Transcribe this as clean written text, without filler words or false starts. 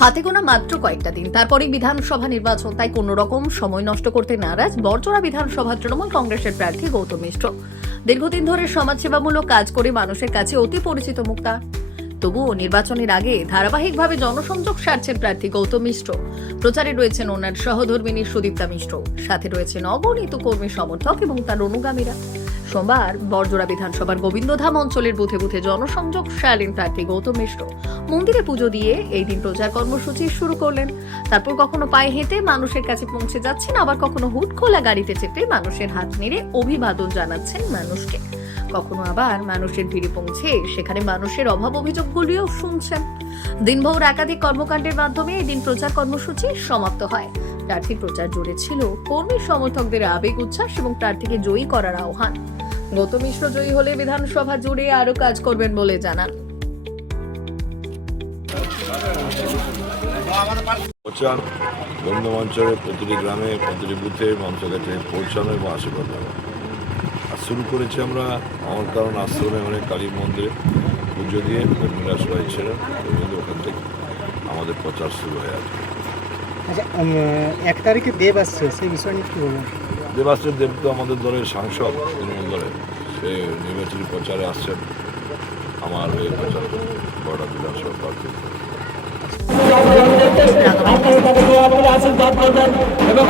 হাতে গোনা মাত্র কয়েকটা দিন, তারপরেই বিধানসভা নির্বাচন। তাই কোনো রকম সময় নষ্ট করতে নারাজ বড়জোড়া বিধানসভা তৃণমূল কংগ্রেসের প্রার্থী গৌতম মিশ্র। দীর্ঘদিন ধরে সমাজসেবামূলক কাজ করে মানুষের কাছে অতি পরিচিত মুখ তার। তবুও নির্বাচনের আগে ধারাবাহিকভাবে জনসংযোগ সারছেন প্রার্থী গৌতম মিশ্র। প্রচারে রয়েছেন ওনার সহধর্মিনী সুদীপ্তা মিশ্র, সাথে রয়েছেন অগণিত কর্মী সমর্থক এবং তার অনুগামীরা। সোমবার বড়জোড়া বিধানসভার গোবিন্দধাম অঞ্চলের বুথে বুথে জনসংযোগ সারলেন প্রার্থী গৌতম মিশ্র। মন্দিরে পুজো দিয়ে এই দিন প্রচার কর্মসূচি শুরু করলেন। তারপর কখনো পায়ে হেঁটে মানুষের কাছে পৌঁছে যাচ্ছেন, আবার কখনো হুট খোলা গাড়িতে চেপে মানুষের হাত নেড়ে অভিবাদন জানাচ্ছেন মানুষকে। কখনো আবার মানুষের ভিড়ে পৌঁছে সেখানে মানুষের অভাব অভিযোগগুলিও শুনছেন। দিনভর একাধিক কর্মকাণ্ডের মাধ্যমে এই দিন প্রচার কর্মসূচি সমাপ্ত হয়। প্রার্থীর প্রচার জুড়ে ছিল কর্মী সমর্থকদের আবেগ উচ্ছ্বাস এবং প্রার্থীকে জয়ী করার আহ্বান। গৌতম মিশ্র জয়ী হলে বিধানসভা জুড়ে আরো কাজ করবেন বলে জানান। প্রচার বন্ধুমঞ্চের প্রতিটি গ্রামে প্রতিটি বুথে মানুষের কাছে পৌঁছানো এবং আশীর্বাদ দেওয়া। আর শুরু করেছি আমরা আমার কারণ আশ্রমে অনেক কালী মন্দিরে পুজো দিয়ে কর্মীরা সবাই ছিলেন, ওখান থেকে আমাদের প্রচার শুরু হয়ে আছে। আচ্ছা, 1 তারিখে দেব আসছে, সেই বিষয় নিয়ে কী বলবেন? দেব আসছে, দেব তো আমাদের দলের সাংসদ, তৃণমূল দলের, সে নির্বাচনী প্রচারে আসছেন আমার হয়ে প্রচার বড় বিধানসভা প্রার্থী। এবং